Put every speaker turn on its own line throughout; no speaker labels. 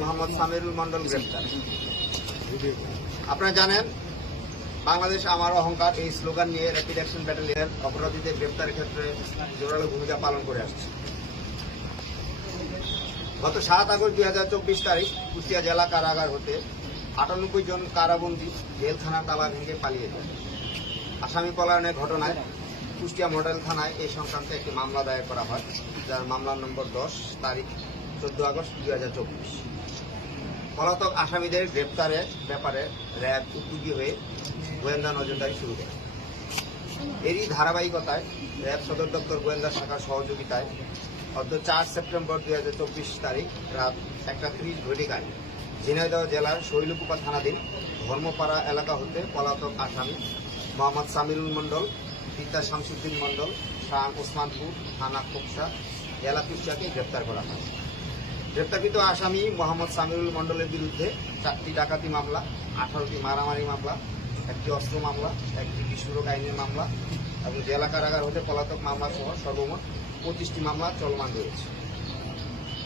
মোহাম্মদ সামিরুল মন্ডল গ্রেপ্তার। আপনারা জানেন, বাংলাদেশ আমার অহংকার এই স্লোগান নিয়ে র্যাপিড অ্যাকশন ব্যাটালিয়ন অপরাধীদের গ্রেপ্তারের ক্ষেত্রে জোরালো ভূমিকা পালন করে আসছে। গত সাত আগস্ট দুই হাজার চব্বিশ তারিখ কুষ্টিয়া জেলা কারাগার হতে আটানব্বই জন কারাবন্দী জেল থানা তালা ভেঙে পালিয়ে যায়। আসামি পলায়নের ঘটনায় কুষ্টিয়া মডেল থানায় এই সংক্রান্তে একটি মামলা দায়ের করা হয়, যার মামলার নম্বর দশ, তারিখ চোদ্দ আগস্ট দুই হাজার চব্বিশ। পলাতক আসামিদের গ্রেপ্তারের ব্যাপারে র্যাব উদ্যোগী হয়ে গোয়েন্দা নজরদারি শুরু করে। এরই ধারাবাহিকতায় র্যাব সদর দপ্তর গোয়েন্দা শাখার সহযোগিতায় গত চার সেপ্টেম্বর দুই হাজার চব্বিশ তারিখ রাত একটা ত্রিশ ঘটিকায় ঝিনাইদহ জেলার শৈলকুপা থানাধীন ধর্মপাড়া এলাকা হতে পলাতক আসামি মোহাম্মদ সামিরুল মণ্ডল, পিতা শামসুদ্দিন মণ্ডল, শাহ ওসমানপুর, থানা কোকসা জেলা গ্রেপ্তার করা হয়। গ্রেপ্তারকৃত আসামি মোহাম্মদ সামিরুল মণ্ডলের বিরুদ্ধে চারটি ডাকাতি মামলা, আঠারোটি মারামারি মামলা, একটি অস্ত্র মামলা, একটি বিস্ফোরক আইনের মামলা এবং জেলা কারাগার হতে পলাতক মামলা সহ সর্বমোট পঁচিশটি মামলা চলমান রয়েছে।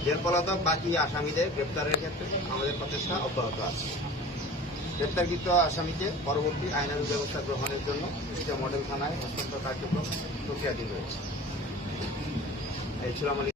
জেল পলাতক বাকি আসামিদের গ্রেপ্তারের ক্ষেত্রে আমাদের প্রচেষ্টা অব্যাহত আছে। গ্রেপ্তারকৃত আসামিকে পরবর্তী আইনানুগ ব্যবস্থা গ্রহণের জন্য মডেল থানায় হস্তান্তর কার্যক্রম প্রক্রিয়াধীন রয়েছে। এই ছিল আমার